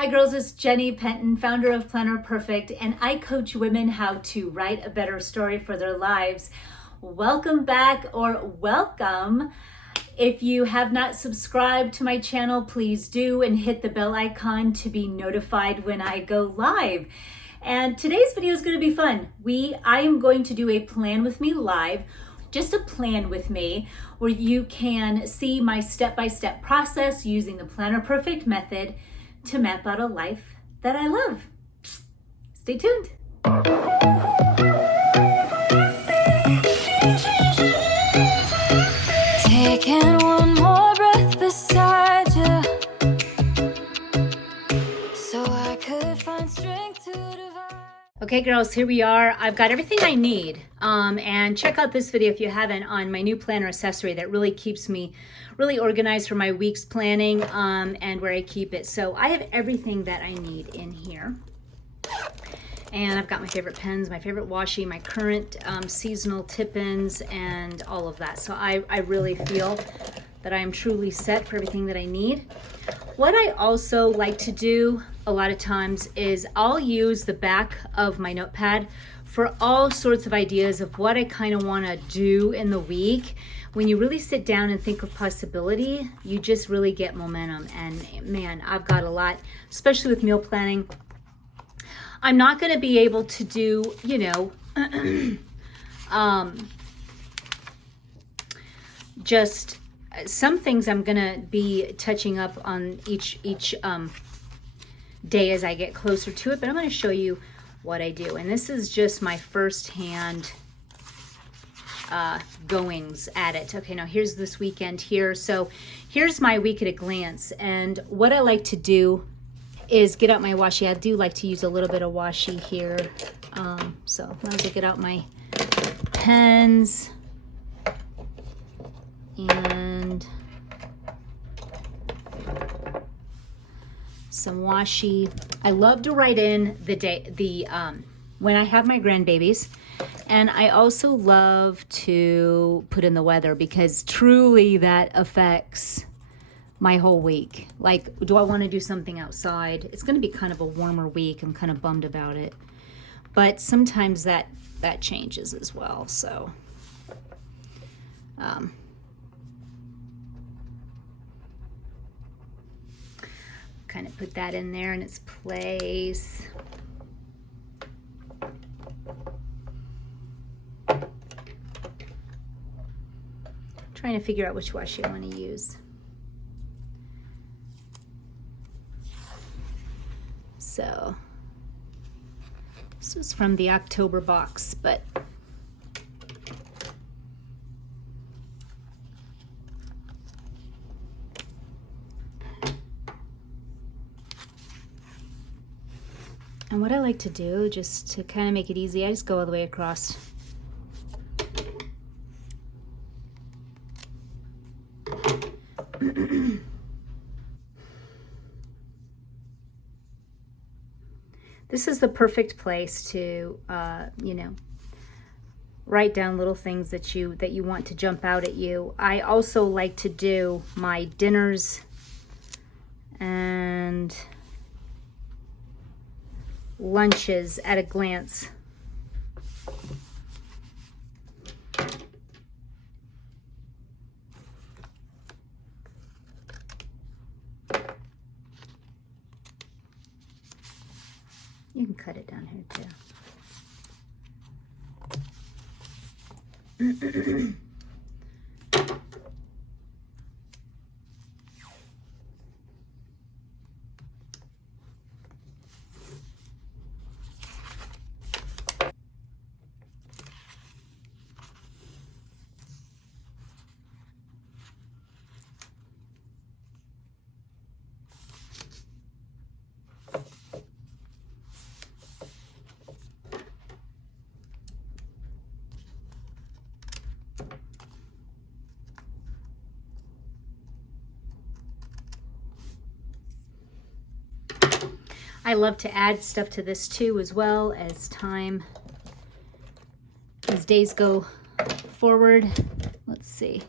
Hi girls, it's Jenny Penton, founder of Planner Perfect, and I coach women how to write a better story for their lives. Welcome back, or welcome. If you have not subscribed to my channel, please do, and hit the bell icon to be notified when I go live. And today's video is going to be fun. I am going to do a plan with me live, just a plan with me, where you can see my step-by-step process using the Planner Perfect method to map out a life that I love. Stay tuned. Taking one more breath beside you, so I could find strength to divide. Okay girls, here we are. I've got everything I need. And check out this video if you haven't on my new planner accessory that really keeps me really organized for my week's planning and where I keep it. So I have everything that I need in here. And I've got my favorite pens, my favorite washi, my current seasonal tip-ins, and all of that. So I really feel that I am truly set for everything that I need. What I also like to do a lot of times is I'll use the back of my notepad for all sorts of ideas of what I kind of want to do in the week. When you really sit down and think of possibility, you just really get momentum. And man, I've got a lot, especially with meal planning. I'm not going to be able to do, just some things I'm going to be touching up on each day as I get closer to it, but I'm going to show you what I do. And this is just my first-hand goings at it. Okay, now here's this weekend here. So here's my week at a glance. And what I like to do is get out my washi. I do like to use a little bit of washi here. So I'll get out my pens and some washi. I love to write in when I have my grandbabies, and I also love to put in the weather because truly that affects my whole week. Like, do I want to do something outside? It's going to be kind of a warmer week. I'm kind of bummed about it, but sometimes that changes as well. So kind of put that in there in its place. Trying to figure out which washi I want to use. So this is from the October box, but and what I like to do, just to kind of make it easy, I just go all the way across. This is the perfect place to, write down little things that you want to jump out at you. I also like to do my dinners and lunches at a glance. You can cut it down here too. I love to add stuff to this too, as well as days go forward. Let's see.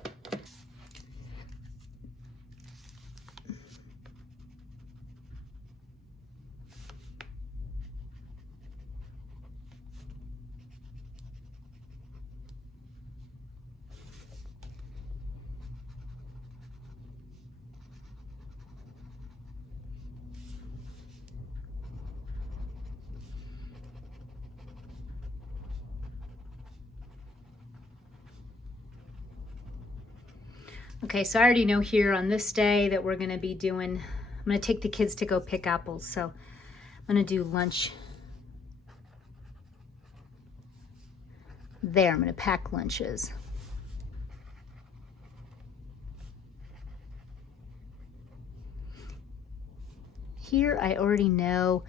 Okay, so I already know here on this day that we're gonna be doing, I'm gonna take the kids to go pick apples. So I'm gonna do lunch there. I'm gonna pack lunches. Here I already know,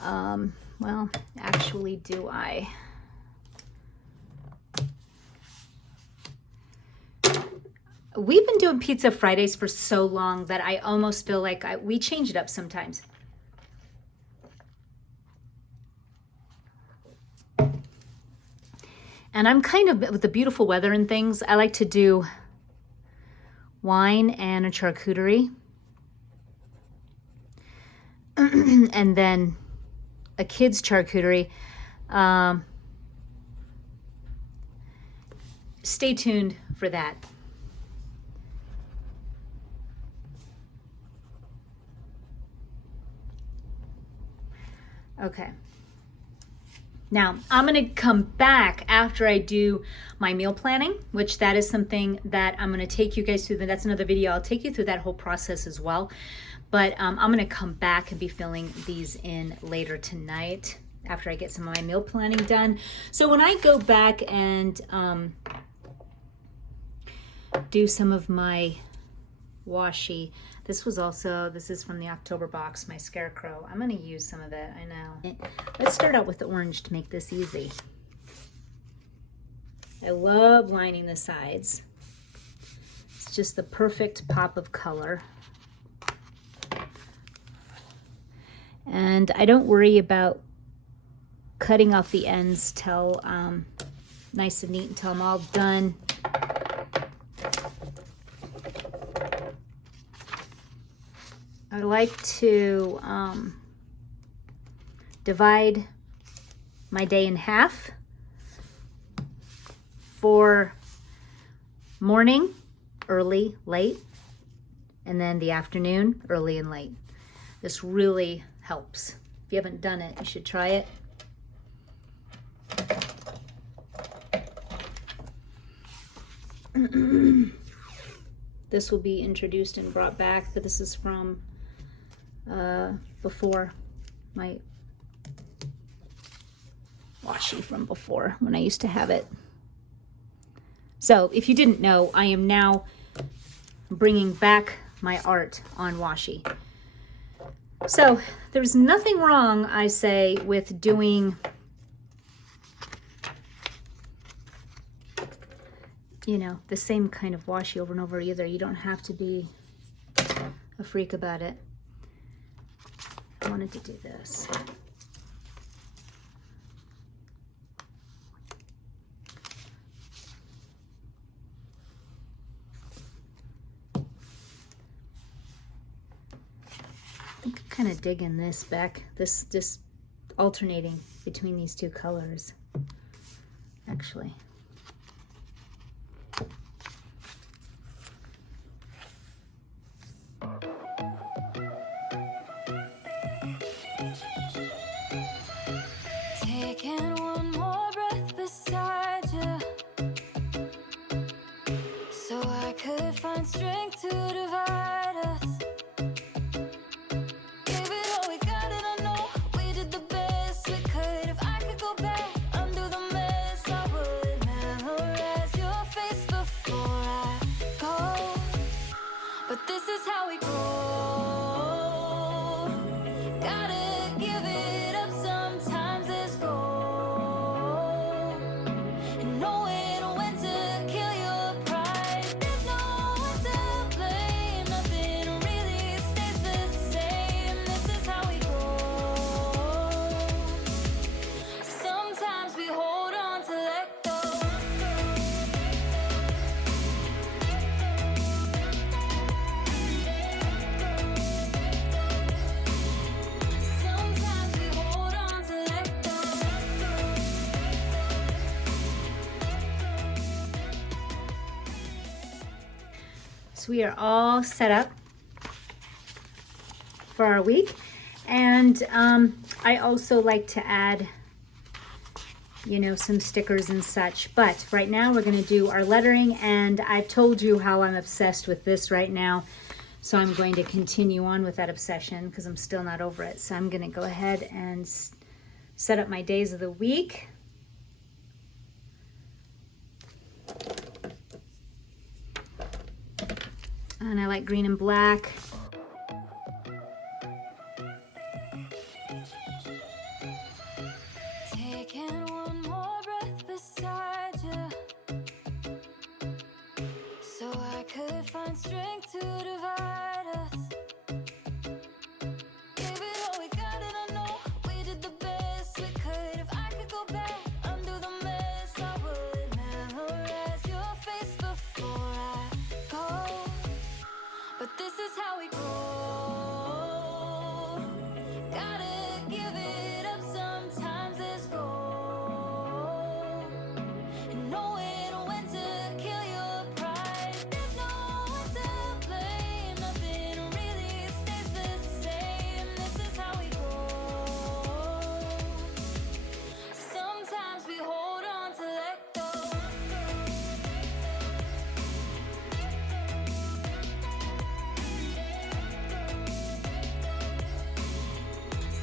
well, actually do I? We've been doing Pizza Fridays for so long that I almost feel like we change it up sometimes. And I'm kind of, with the beautiful weather and things, I like to do wine and a charcuterie. And then a kid's charcuterie. Stay tuned for that. Okay. Now, I'm going to come back after I do my meal planning, which that is something that I'm going to take you guys through. That's another video. I'll take you through that whole process as well. But I'm going to come back and be filling these in later tonight after I get some of my meal planning done. So when I go back and do some of my washi, this is from the October box, my scarecrow. I'm going to use some of it, I know. Let's start out with the orange to make this easy. I love lining the sides. It's just the perfect pop of color. And I don't worry about cutting off the ends till nice and neat until I'm all done. I like to divide my day in half for morning, early, late, and then the afternoon, early and late. This really helps. If you haven't done it, you should try it. This will be introduced and brought back, but this is from before, my washi from before when I used to have it. So if you didn't know, I am now bringing back my art on washi. So there's nothing wrong, I say, with doing, you know, the same kind of washi over and over either. You don't have to be a freak about it. I wanted to do this. I'm kind of digging this back, this alternating between these two colors, actually. Taking one more breath beside you, so I could find strength to divide us. Gave it all we got, and I know we did the best we could. If I could go back, undo the mess, I would memorize your face before I go. But this is how we grow. Gotta give it up sometimes. It's gold. And knowing when to kill your pride. There's no one to blame. Nothing really stays the same. This is how we grow. Sometimes we hold on to let go. Sometimes we hold on to let go. So we are all set up for our week. And I also like to add you know, some stickers and such. But right now we're going to do our lettering, and I've told you how I'm obsessed with this right now. So I'm going to continue on with that obsession because I'm still not over it. So I'm going to go ahead and set up my days of the week. And I like green and black. Taking one more breath beside you, so I could find strength to divide us. Gave it all we got, and I know we did the best we could. If I could go back, undo the mess, I would memorize your face before I go. But this is how we grow. Gotta give it up sometimes, let's go. And knowing when to kill your pride. There's no one to blame, nothing really stays the same. This is how we grow. Sometimes we hold on to let go.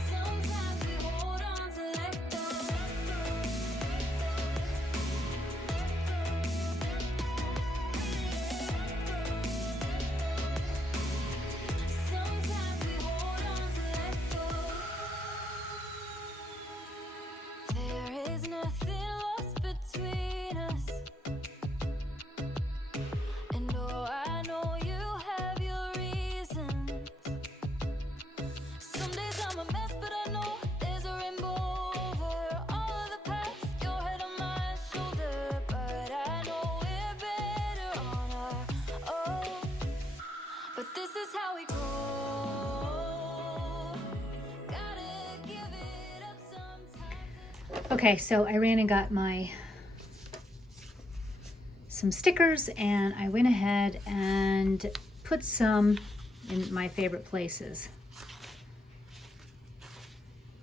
Sometimes we hold on to let go. Sometimes we hold on to let go. There is nothing lost between us. And oh, I know you have your reasons. Some days I'm a mess, but I know there's a rainbow over all of the past. Your head on my shoulder, but I know we're better on our own. But this is how we grow. Gotta give it up sometimes. Okay, so I ran and got some stickers, and I went ahead and put some in my favorite places.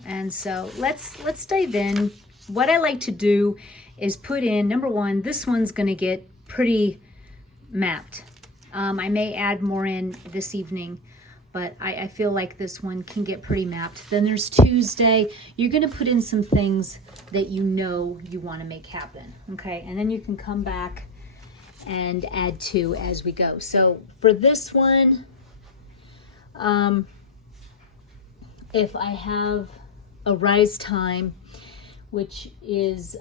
And so let's dive in. What I like to do is put in, number one, this one's gonna get pretty mapped. I may add more in this evening, but I feel like this one can get pretty mapped. Then there's Tuesday. You're gonna put in some things that you know you wanna make happen, okay? And then you can come back and add to as we go. So for this one, if I have a rise time, which is,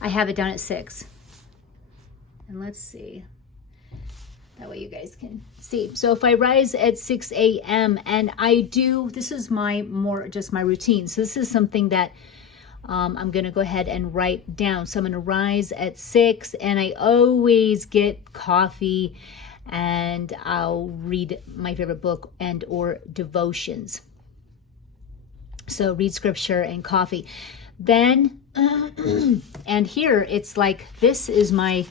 I have it down at 6. And let's see, that way you guys can see. So if I rise at 6 a.m. and I do, this is my routine. So this is something that I'm gonna go ahead and write down. So I'm gonna rise at 6, and I always get coffee, and I'll read my favorite book and or devotions. So read scripture and coffee. Then, and here it's like, this is my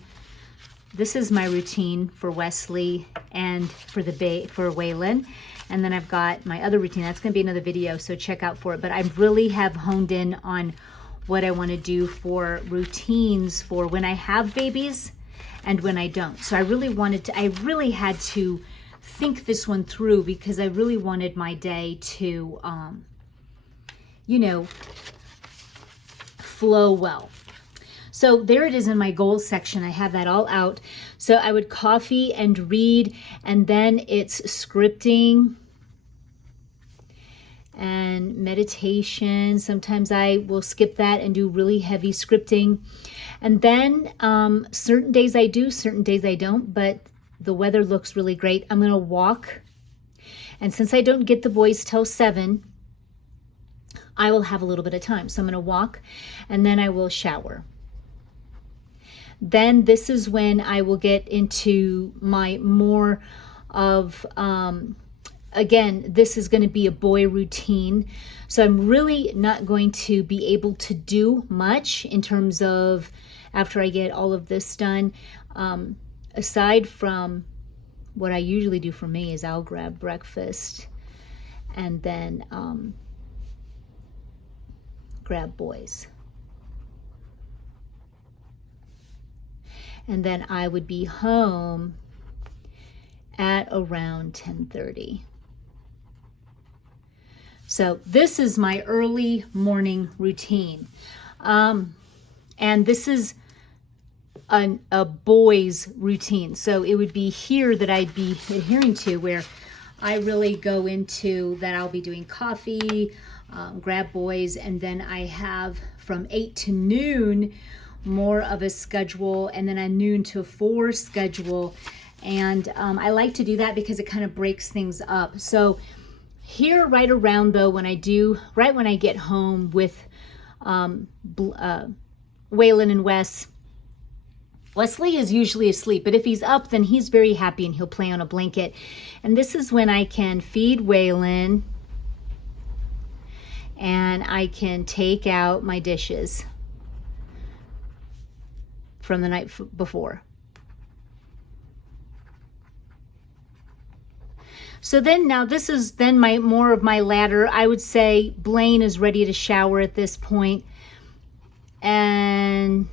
routine for Wesley and for Waylon. And then I've got my other routine. That's going to be another video, so check out for it. But I really have honed in on what I want to do for routines for when I have babies and when I don't. So I really had to think this one through, because I really wanted my day to, flow well. So there it is in my goals section. I have that all out. So I would coffee and read, and then it's scripting and meditation. Sometimes I will skip that and do really heavy scripting. And then certain days I do, certain days I don't, but the weather looks really great. I'm going to walk. And since I don't get the boys till 7, I will have a little bit of time. So I'm going to walk, and then I will shower. Then this is when I will get into my more of, again, this is going to be a boy routine. So I'm really not going to be able to do much in terms of after I get all of this done. Aside from what I usually do for me is I'll grab breakfast and then grab boys. And then I would be home at around 10:30. So this is my early morning routine. And this is a boy's routine. So it would be here that I'd be adhering to, where I really go into that I'll be doing coffee, grab boys, and then I have from 8 to noon more of a schedule, and then a noon to 4 schedule. And I like to do that because it kind of breaks things up. So here right around though, right when I get home with Waylon and Wesley is usually asleep, but if he's up, then he's very happy and he'll play on a blanket. And this is when I can feed Waylon and I can take out my dishes from the night before. So then now this is then more of my ladder. I would say Blaine is ready to shower at this point, and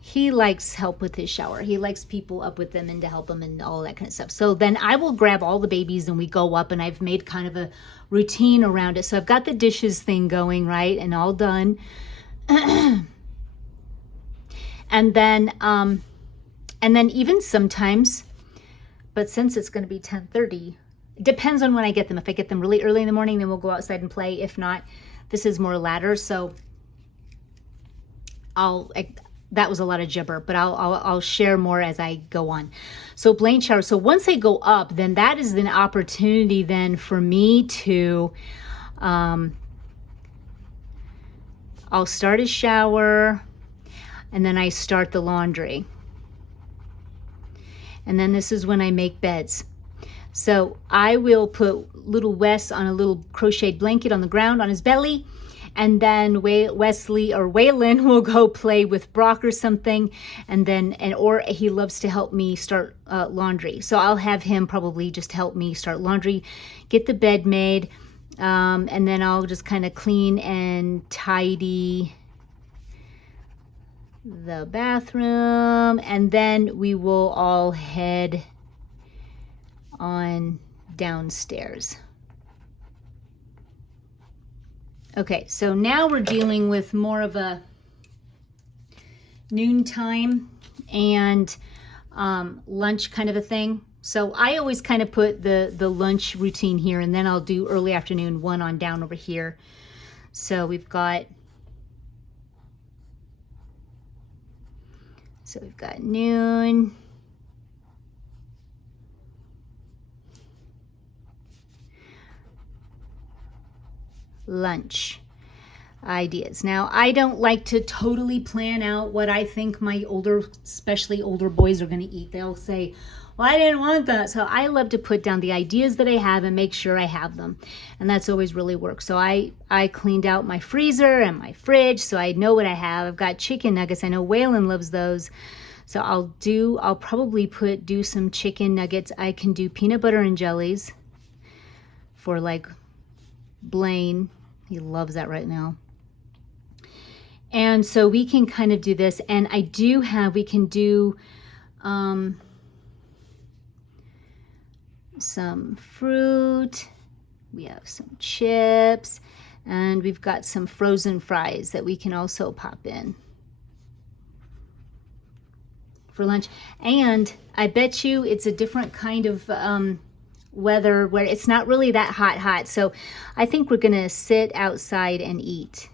he likes help with his shower. He likes people up with him and to help him and all that kind of stuff. So then I will grab all the babies and we go up, and I've made kind of a routine around it. So I've got the dishes thing going, right, and all done. And then even sometimes, but since it's going to be 10:30, it depends on when I get them. If I get them really early in the morning, then we'll go outside and play. If not, this is more ladder. So that was a lot of gibber, but I'll share more as I go on. So Blaine shower. So once I go up, then that is an opportunity then for me to, I'll start a shower, and then I start the laundry. And then this is when I make beds. So I will put little Wes on a little crocheted blanket on the ground on his belly, and then Wesley or Waylon will go play with Brock or something, or he loves to help me start laundry. So I'll have him probably just help me start laundry, get the bed made, and then I'll just kind of clean and tidy the bathroom, and then we will all head on downstairs. Okay, so now we're dealing with more of a noontime and lunch kind of a thing. So I always kind of put the lunch routine here, and then I'll do early afternoon one on down over here. So we've got noon, lunch ideas. Now, I don't like to totally plan out what I think my especially older boys are going to eat. They'll say, well, I didn't want that. So I love to put down the ideas that I have and make sure I have them. And that's always really worked. So I cleaned out my freezer and my fridge, so I know what I have. I've got chicken nuggets. I know Waylon loves those. So I'll probably do some chicken nuggets. I can do peanut butter and jellies for like Blaine. He loves that right now. And so we can kind of do this. And we can do some fruit. We have some chips, and we've got some frozen fries that we can also pop in for lunch. And I bet you it's a different kind of weather where it's not really that hot. So I think we're gonna sit outside and eat.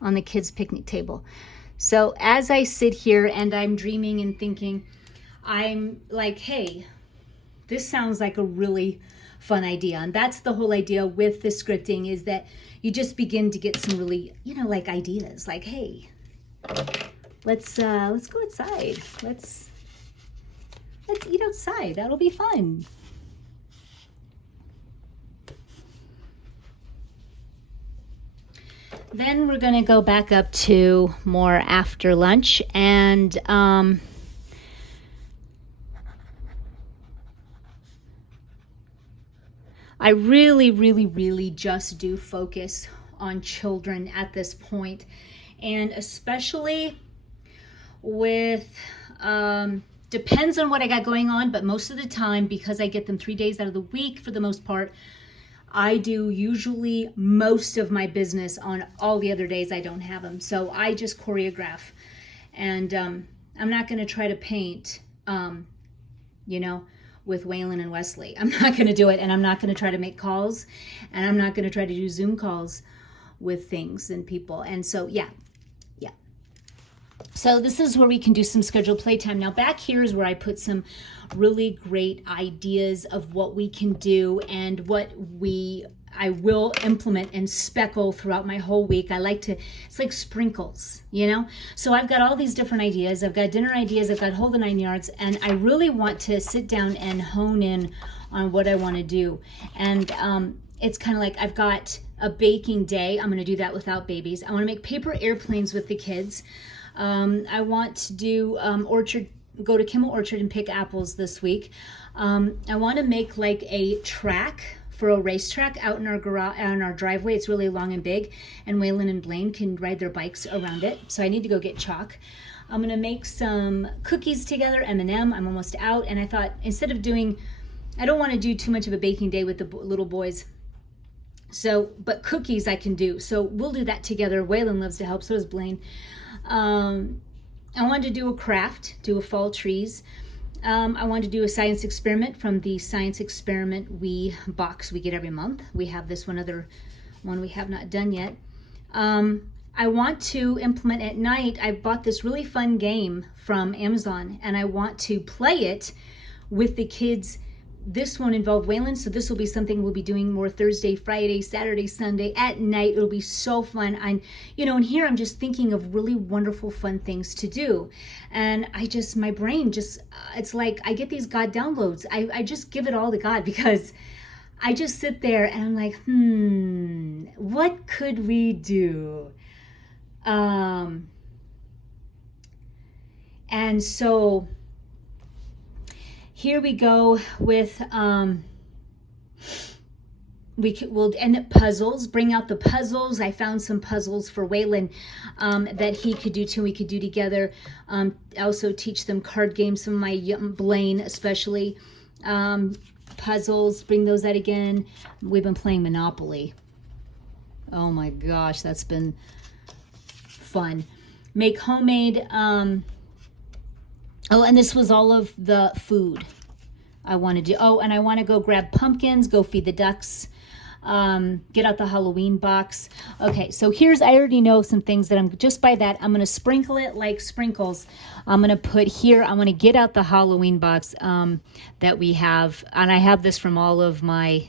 On the kids' picnic table. So as I sit here and I'm dreaming and thinking, I'm like, hey, this sounds like a really fun idea. And that's the whole idea with the scripting, is that you just begin to get some really, like ideas. Like, hey, let's go outside. Let's eat outside. That'll be fun. Then we're going to go back up to more after lunch, and I really, really, really just do focus on children at this point. And especially with, depends on what I got going on, but most of the time, because I get them 3 days out of the week for the most part, I do usually most of my business on all the other days I don't have them. So I just choreograph. And I'm not going to try to paint, you know, with Waylon and Wesley. I'm not going to do it. And I'm not going to try to make calls. And I'm not going to try to do Zoom calls with things and people. And so, yeah. So this is where we can do some scheduled playtime. Now back here is where I put some really great ideas of what we can do and what I will implement and speckle throughout my whole week. I like to, it's like sprinkles, you know? So I've got all these different ideas. I've got dinner ideas. I've got whole the 9 yards. And I really want to sit down and hone in on what I want to do. And it's kind of like I've got a baking day. I'm going to do that without babies. I want to make paper airplanes with the kids. I want to do go to Kimmel Orchard and pick apples this week. I want to make like a track for a racetrack out in our garage, on our driveway. It's really long and big, and Waylon and Blaine can ride their bikes around it. So I need to go get chalk. I'm gonna make some cookies together, M&M. I'm almost out, and I thought instead of doing, I don't want to do too much of a baking day with the little boys. So, but cookies I can do. So we'll do that together. Waylon loves to help, so does Blaine. I wanted to do a craft, do a fall trees. I wanted to do a science experiment from the science experiment box we get every month. We have this other one we have not done yet. I want to implement at night. I bought this really fun game from Amazon, and I want to play it with the kids. This won't involve Waylon, so this will be something we'll be doing more Thursday, Friday, Saturday, Sunday at night. It'll be so fun. And here I'm just thinking of really wonderful, fun things to do. And my brain it's like I get these God downloads. I just give it all to God, because I just sit there and I'm like, what could we do? And so here we go with, we'll end up puzzles, bring out the puzzles. I found some puzzles for Waylon that he could do too, we could do together. Also teach them card games, some of my young Blaine especially. Puzzles, bring those out again. We've been playing Monopoly. Oh my gosh, that's been fun. Make homemade, oh, and this was all of the food I want to do. Oh, and I want to go grab pumpkins, go feed the ducks, get out the Halloween box. Okay, so I already know some things that I'm going to sprinkle it like sprinkles. I'm going to put here, I'm going to get out the Halloween box that we have. And I have this from all of my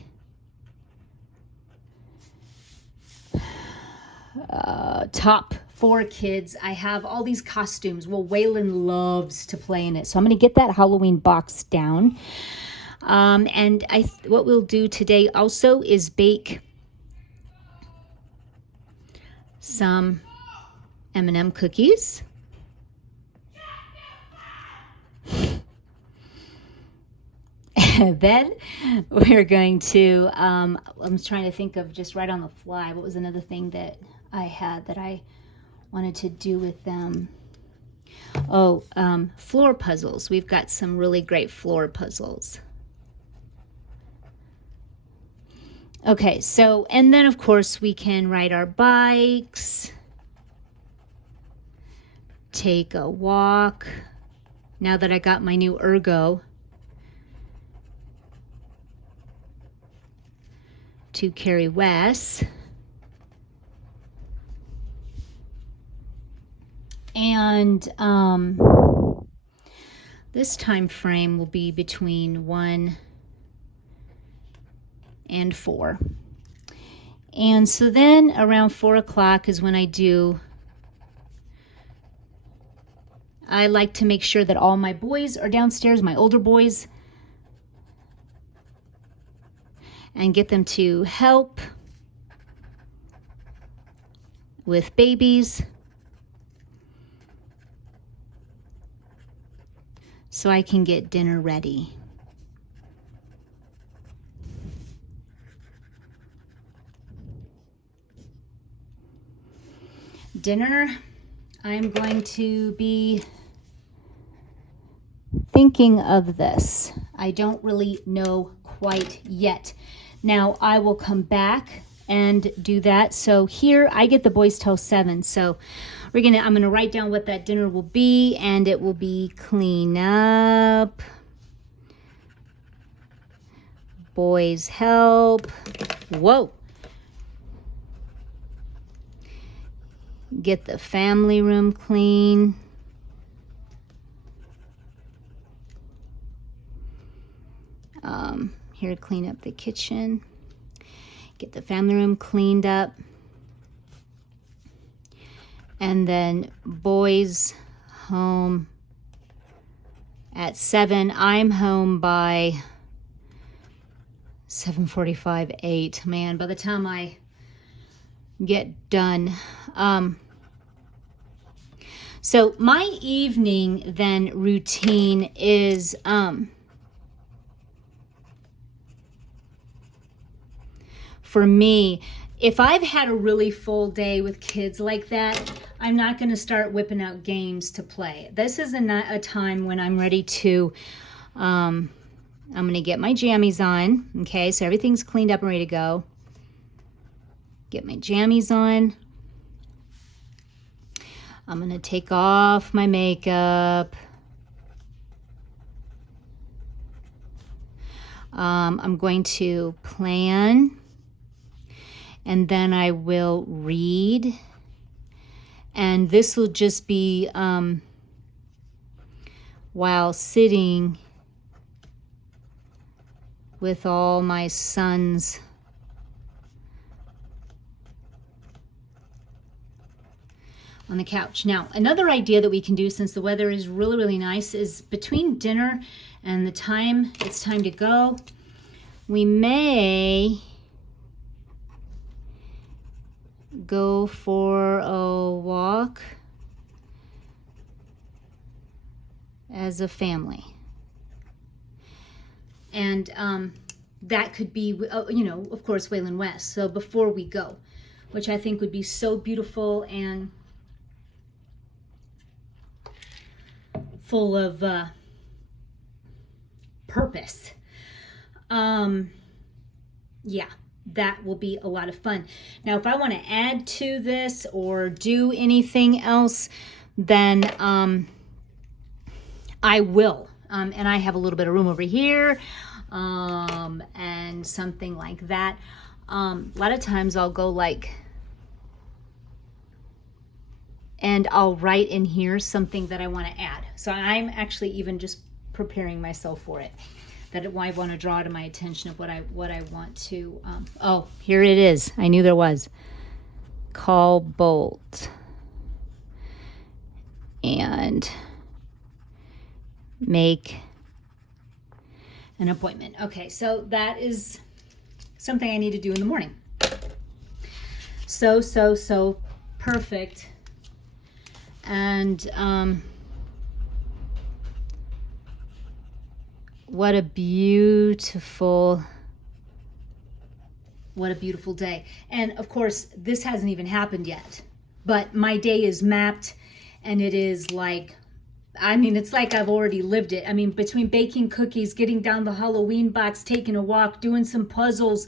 top 4 kids. I have all these costumes. Well, Waylon loves to play in it. So I'm going to get that Halloween box down. And what we'll do today also is bake some M&M cookies. And then we're going to, I'm trying to think of just right on the fly, what was another thing that I had that I wanted to do with them? Oh, floor puzzles. We've got some really great floor puzzles. Okay, so, and then of course we can ride our bikes, take a walk. Now that I got my new Ergo, to carry Wes. And this time frame will be between 1 and 4. And so then around 4 o'clock is when I like to make sure that all my boys are downstairs, my older boys, and get them to help with babies, so I can get dinner ready. dinner, I'm going to be thinking of this. I don't really know quite yet. Now I will come back and do that. So here I get the boys till 7. So I'm gonna write down what that dinner will be, and it will be clean up, boys help, whoa, get the family room clean, here, clean up the kitchen, get the family room cleaned up, and then boys home at 7. I'm home by 7:45, 8. Man, by the time I get done. So my evening then routine is for me, if I've had a really full day with kids like that, I'm not going to start whipping out games to play. This is a time when I'm ready to, I'm going to get my jammies on. Okay, so everything's cleaned up and ready to go. Get my jammies on. I'm going to take off my makeup. I'm going to plan. And then I will read. And this will just be while sitting with all my sons. On the couch. Now, another idea that we can do, since the weather is really, really nice, is between dinner and the time it's time to go, we may go for a walk as a family. And that could be, of course, Wayland West. So before we go, which I think would be so beautiful and full of purpose. Yeah, that will be a lot of fun. Now, if I want to add to this or do anything else, then I will. And I have a little bit of room over here and something like that. A lot of times I'll go and I'll write in here something that I want to add. So I'm actually even just preparing myself for it. That I want to draw to my attention of what I want to. Oh, here it is. I knew there was. Call Bolt and make an appointment. Okay, so that is something I need to do in the morning. So perfect. And what a beautiful day. And of course, this hasn't even happened yet, but my day is mapped, and it is like, it's like I've already lived it. Between baking cookies, getting down the Halloween box, taking a walk, doing some puzzles,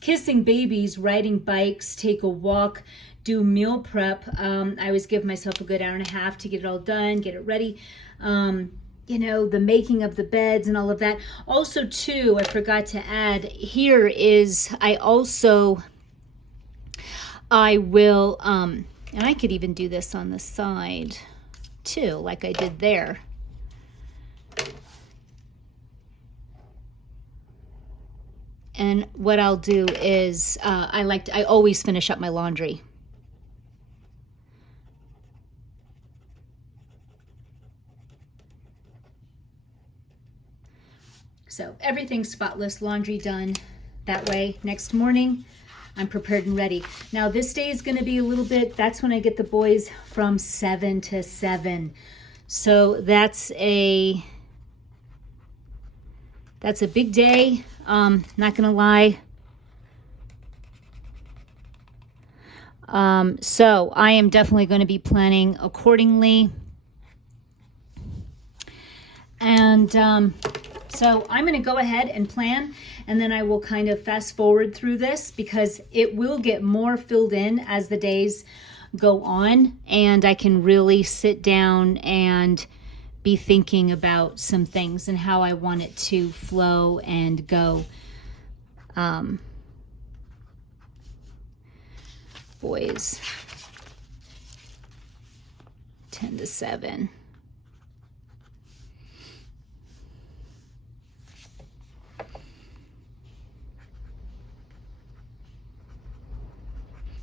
kissing babies, riding bikes, take a walk, do meal prep. I always give myself a good hour and a half to get it all done, get it ready. The making of the beds and all of that. Also, too, I forgot to add, here is, I will, and I could even do this on the side, too, like I did there. And what I'll do is, I always finish up my laundry. So everything's spotless, laundry done. That way, next morning, I'm prepared and ready. Now, this day is going to be a little bit, that's when I get the boys from 7 to 7. So that's a big day. Not going to lie. So I am definitely going to be planning accordingly. And so I'm going to go ahead and plan, and then I will kind of fast forward through this because it will get more filled in as the days go on, and I can really sit down and be thinking about some things and how I want it to flow and go. Boys, 10 to 7.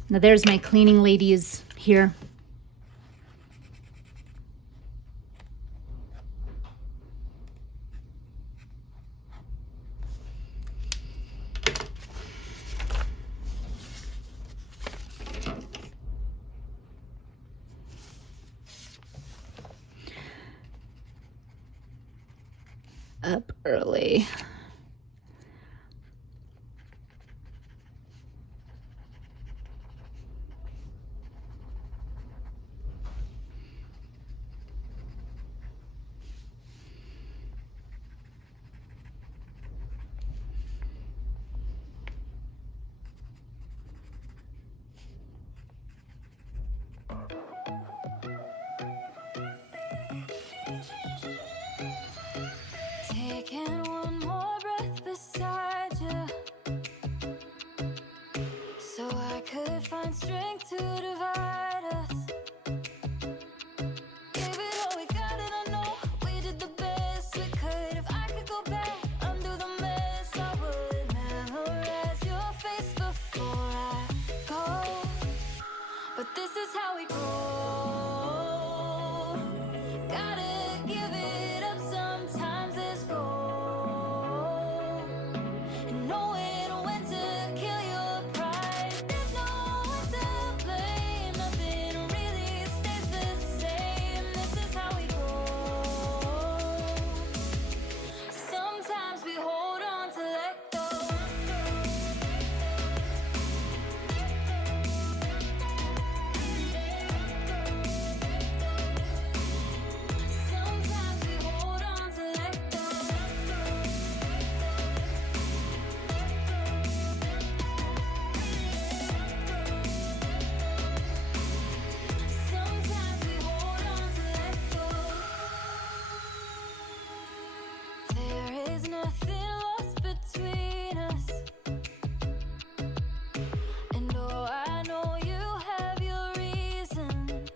Now there's my cleaning ladies here. Up early. Taking one more breath beside you, so I could find strength to divide us. Gave it all we got, and I know we did the best we could. If I could go back, undo the mess, I would memorize your face before I go. But this is how we grow. Gotta give it up sometimes. Let's go. And knowing when to kill your pride. There's no one to blame. Nothing really stays the same. This is how we grow. Sometimes we hold on to let go. Sometimes we hold on to let go. Sometimes we hold on to let go. There is nothing lost between us. And oh, I know you have your reasons.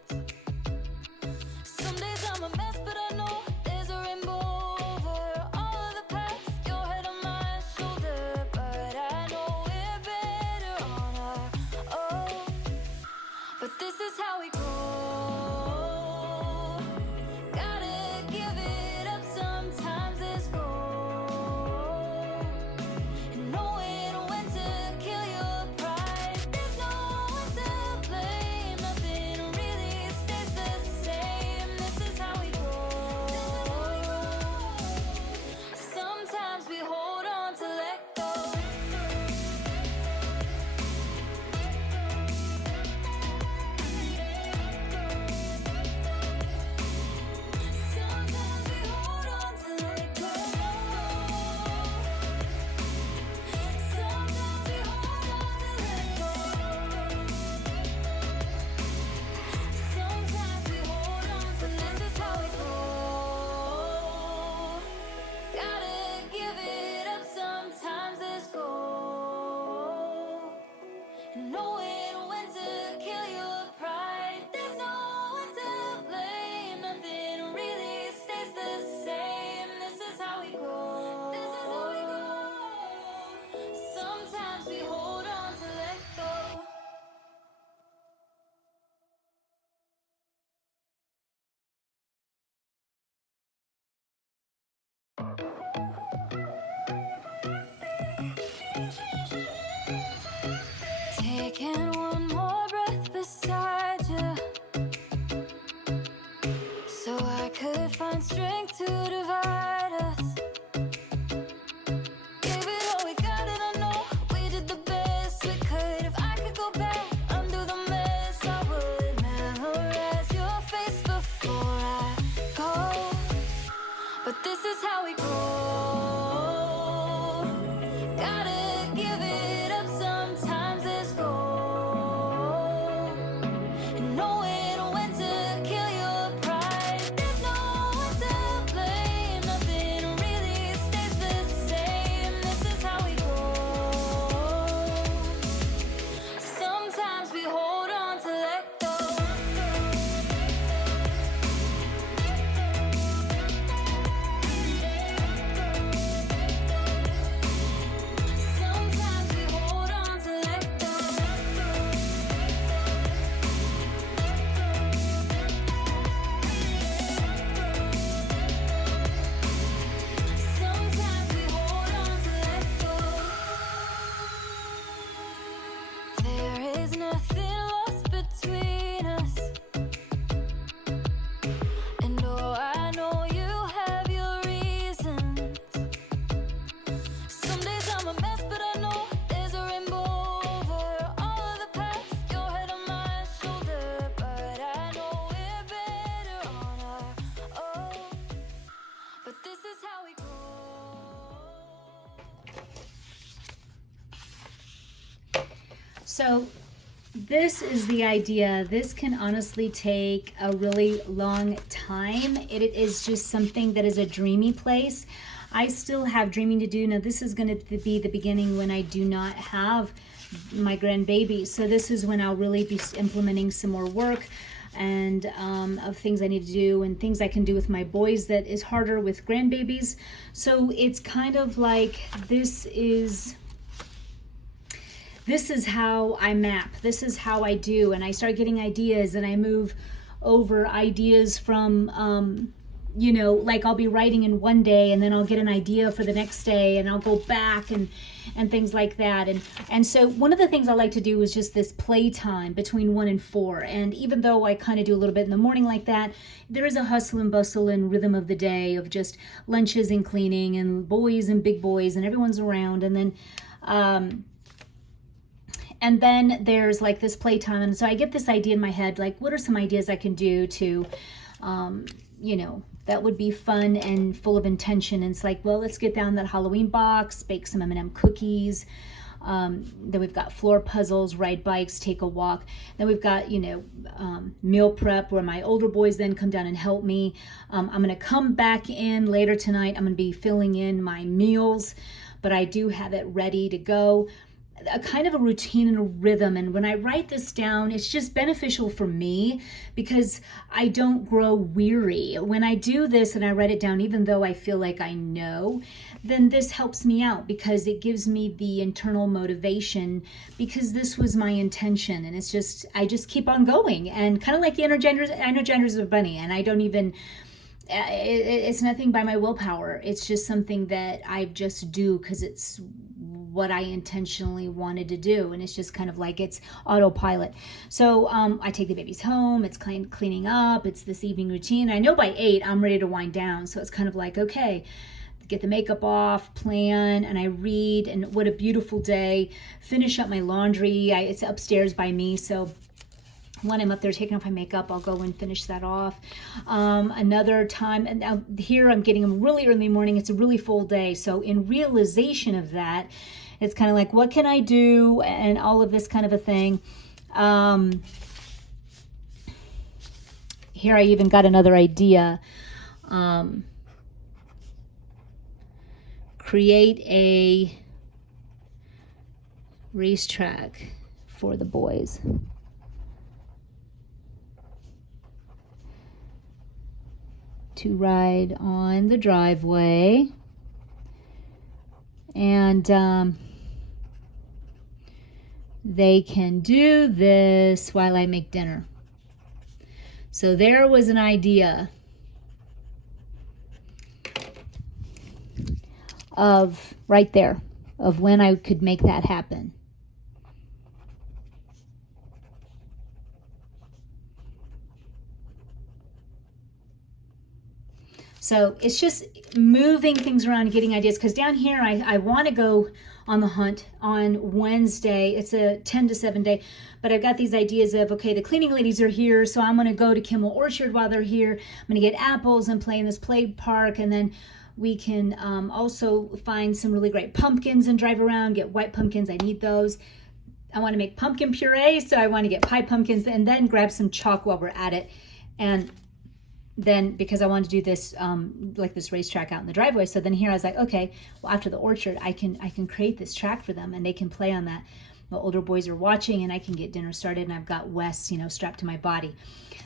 Some days I'm a mess, but I know there's a rainbow over all of the past. Your head on my shoulder, but I know we're better on our own. But this is how we grow. Gotta give it up sometimes. Let's go. And knowing when to kill your pride. There's no one to blame. Nothing really stays the same. This is how we grow. Sometimes we hold on to let go. Sometimes we hold on to let go. Sometimes we hold on to let go. Sometimes we hold on to. This is how we grow. Gotta give it up sometimes. Let's go. And knowing when to kill your pride. There's no one to blame. Nothing really stays the same. This is how we grow. This is how we grow. Sometimes we hold on to let go. Taking one more breath beside you, so I could find strength to divide us. Gave it all we got, and I know we did the best we could. If I could go back, undo the mess, is how we grow. Gotta give it up sometimes, it's gold. And knowing when to kill your pride. There's no one to blame. Nothing really stays the same. This is how we grow. Sometimes we hold on to let go. Sometimes we hold on to let go. Sometimes we hold on to let go. There is nothing lost between us. And oh, I know you have your reasons. Some days I'm a mess, but I know there's a rainbow over all of the past. Your head on my shoulder, but I know we're better on our own. But this is how we grow. So this is the idea. This can honestly take a really long time. It is just something that is a dreamy place. I still have dreaming to do. Now this is going to be the beginning when I do not have my grandbaby. So this is when I'll really be implementing some more work and of things I need to do and things I can do with my boys that is harder with grandbabies. So it's kind of like this is how I map. This is how I do. And I start getting ideas and I move over ideas from, you know, like I'll be writing in one day and then I'll get an idea for the next day and I'll go back and things like that. And so one of the things I like to do is just this playtime between 1 and 4. And even though I kind of do a little bit in the morning like that, there is a hustle and bustle and rhythm of the day of just lunches and cleaning and boys and big boys and everyone's around. And then there's like this playtime. And so I get this idea in my head, like what are some ideas I can do to, you know, that would be fun and full of intention. And it's like, well, let's get down that Halloween box, bake some M&M cookies. Then we've got floor puzzles, ride bikes, take a walk. Then we've got, you know, meal prep where my older boys then come down and help me. I'm going to come back in later tonight. I'm going to be filling in my meals, but I do have it ready to go. A kind of a routine and a rhythm. And when I write this down, it's just beneficial for me because I don't grow weary. When I do this and I write it down, even though I feel like I know, then this helps me out because it gives me the internal motivation because this was my intention. And it's just, I just keep on going and kind of like the Energizers of a bunny. And I don't even, it's nothing by my willpower. It's just something that I just do because it's what I intentionally wanted to do. And it's just kind of like it's autopilot. So I take the babies home, it's cleaning up, it's this evening routine. I know by 8 I'm ready to wind down. So it's kind of like, okay, get the makeup off, plan, and I read, and what a beautiful day. Finish up my laundry. It's upstairs by me. So when I'm up there taking off my makeup, I'll go and finish that off. Another time, and now here I'm getting them really early morning. It's a really full day. So in realization of that, it's kind of like, what can I do? And all of this kind of a thing. Here I even got another idea. Create a racetrack for the boys. To ride on the driveway, and they can do this while I make dinner. So there was an idea of right there of when I could make that happen. So it's just moving things around, getting ideas. Because down here, I want to go on the hunt on Wednesday. It's a 10 to 7 day. But I've got these ideas of, okay, the cleaning ladies are here, so I'm going to go to Kimmel Orchard while they're here. I'm going to get apples and play in this play park. And then We can also find some really great pumpkins and drive around, get white pumpkins. I need those. I want to make pumpkin puree, so I want to get pie pumpkins and then grab some chalk while we're at it. And then because I want to do this like this racetrack out in the driveway, so then here I was like, okay, well, after the orchard, I can create this track for them and they can play on that. My older boys are watching and I can get dinner started, and I've got Wes, strapped to my body.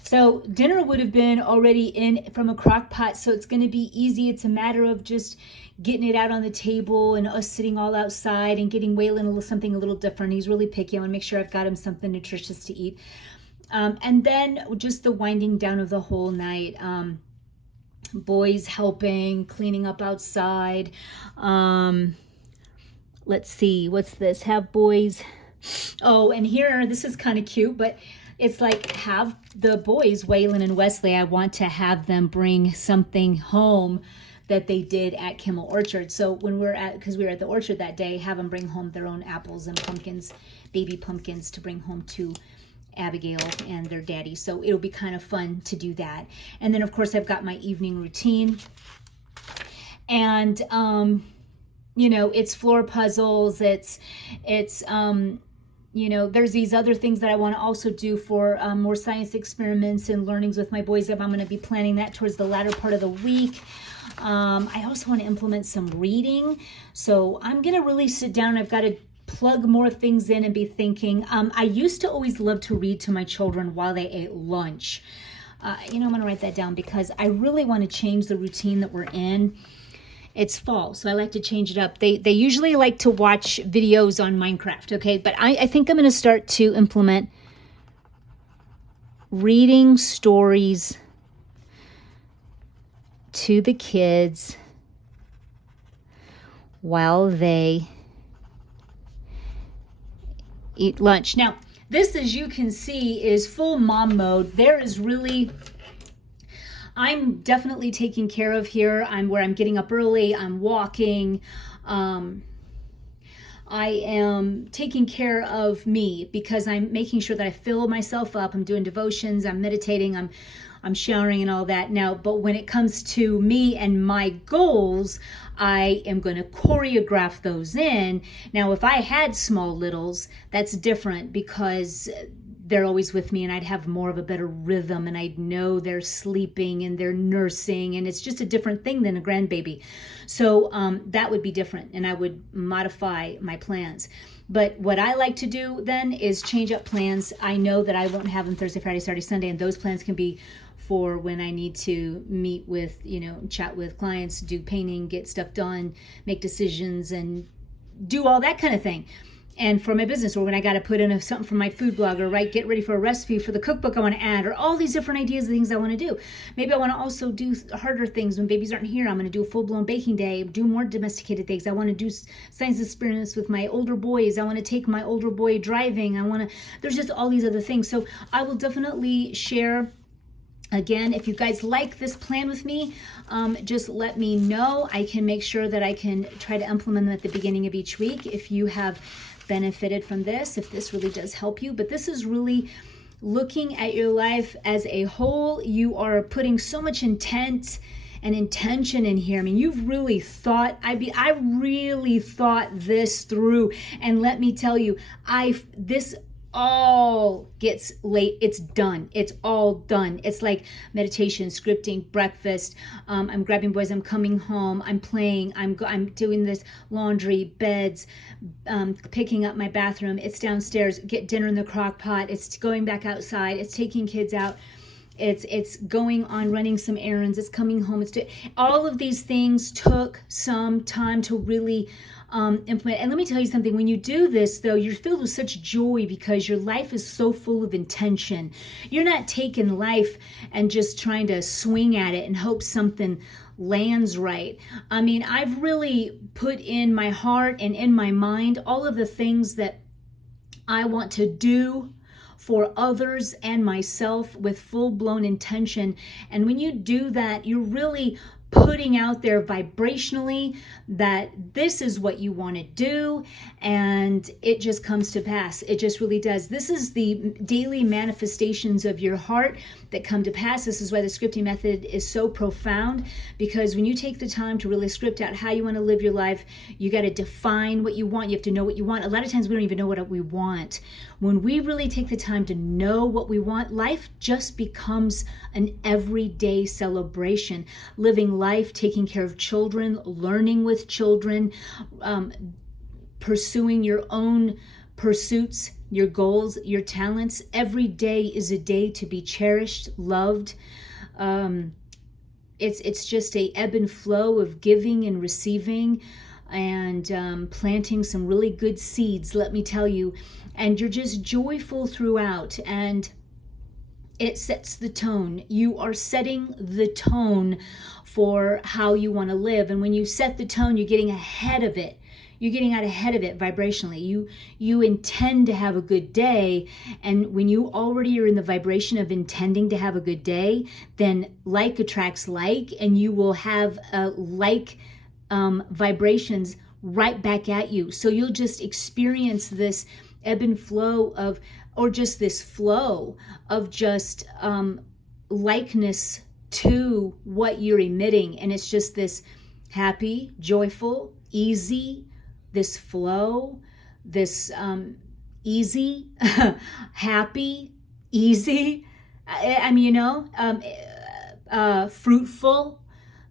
So dinner would have been already in from a crock pot, so it's going to be easy. It's a matter of just getting it out on the table and us sitting all outside and getting Waylon something a little different. He's really picky. I want to make sure I've got him something nutritious to eat. And then just the winding down of the whole night. Boys helping, cleaning up outside. Let's see, what's this? Have boys. Oh, and here, this is kind of cute, but it's like have the boys, Waylon and Wesley, I want to have them bring something home that they did at Kimmel Orchard. So when because we were at the orchard that day, have them bring home their own apples and pumpkins, baby pumpkins to bring home to Abigail and their daddy. So it'll be kind of fun to do that. And then of course I've got my evening routine. And it's floor puzzles, it's there's these other things that I want to also do for more science experiments and learnings with my boys. I'm going to be planning that towards the latter part of the week. I also want to implement some reading. So I'm going to really sit down. I've got to plug more things in and be thinking. I used to always love to read to my children while they ate lunch. I'm going to write that down because I really want to change the routine that we're in. It's fall, so I like to change it up. They usually like to watch videos on Minecraft, okay? But I think I'm going to start to implement reading stories to the kids while they eat lunch. Now, this, as you can see, is full mom mode. I'm definitely taking care of here. I'm getting up early. I'm walking. I am taking care of me because I'm making sure that I fill myself up. I'm doing devotions. I'm meditating. I'm showering and all that. Now, but when it comes to me and my goals, I am going to choreograph those in. Now, if I had small littles, that's different because they're always with me and I'd have more of a better rhythm and I'd know they're sleeping and they're nursing, and it's just a different thing than a grandbaby. So that would be different and I would modify my plans. But what I like to do then is change up plans. I know that I won't have them Thursday, Friday, Saturday, Sunday, and those plans can be for when I need to meet with, chat with clients, do painting, get stuff done, make decisions, and do all that kind of thing. And for my business, or when I got to put in something for my food blog, or get ready for a recipe for the cookbook I want to add, or all these different ideas of things I want to do. Maybe I want to also do harder things when babies aren't here. I'm going to do a full-blown baking day, do more domesticated things. I want to do science experiments with my older boys. I want to take my older boy driving. There's just all these other things. So I will definitely share. Again, if you guys like this plan with me, just let me know. I can make sure that I can try to implement them at the beginning of each week if you have benefited from this, if this really does help you. But this is really looking at your life as a whole. You are putting so much intent and intention in here. I mean, you've really thought, I really thought this through. And let me tell you, this all gets late. It's done. It's all done. It's like meditation, scripting, breakfast. I'm grabbing boys. I'm coming home. I'm playing. I'm doing this laundry, beds, picking up my bathroom. It's downstairs. Get dinner in the crock pot. It's going back outside. It's taking kids out. It's going on running some errands. It's coming home. All of these things took some time to really implement. And let me tell you something, when you do this though, you're filled with such joy because your life is so full of intention. You're not taking life and just trying to swing at it and hope something lands right. I mean, I've really put in my heart and in my mind all of the things that I want to do for others and myself with full-blown intention. And when you do that, you're really putting out there vibrationally that this is what you want to do, and it just comes to pass. It just really does. This is the daily manifestations of your heart that come to pass. This is why the scripting method is so profound, because when you take the time to really script out how you want to live your life, you got to define what you want. You have to know what you want. A lot of times we don't even know what we want. When we really take the time to know what we want, life just becomes an everyday celebration. Living life, taking care of children, learning with children, pursuing your own pursuits, your goals, your talents. Every day is a day to be cherished, loved. It's just a ebb and flow of giving and receiving, and planting some really good seeds, let me tell you. And you're just joyful throughout, and it sets the tone. You are setting the tone for how you want to live. And when you set the tone, you're getting ahead of it. You're getting out ahead of it vibrationally. You intend to have a good day. And when you already are in the vibration of intending to have a good day, then like attracts like, and you will have like vibrations right back at you. So you'll just experience this ebb and flow of, or just this flow of just likeness to what you're emitting. And it's just this happy, joyful, easy, this flow, this easy, happy, easy. I mean, fruitful,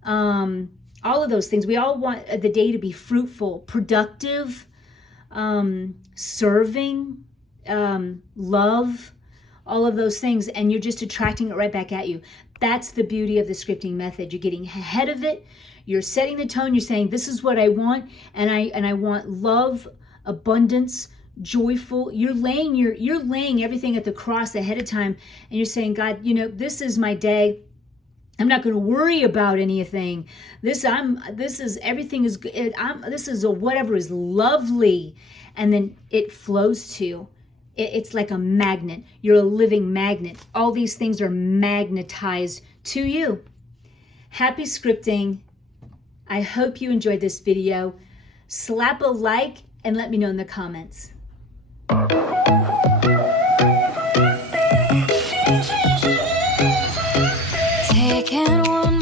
all of those things. We all want the day to be fruitful, productive, serving, love, all of those things, and you're just attracting it right back at you. That's the beauty of the scripting method. You're getting ahead of it. You're setting the tone. You're saying, this is what I want, and I want love, abundance, joyful. You're laying everything at the cross ahead of time, and you're saying, God, this is my day. I'm not going to worry about anything. This is whatever is lovely, and then it flows to you. It's like a magnet. You're a living magnet. All these things are magnetized to you. Happy scripting. I hope you enjoyed this video. Slap a like and let me know in the comments. Taking one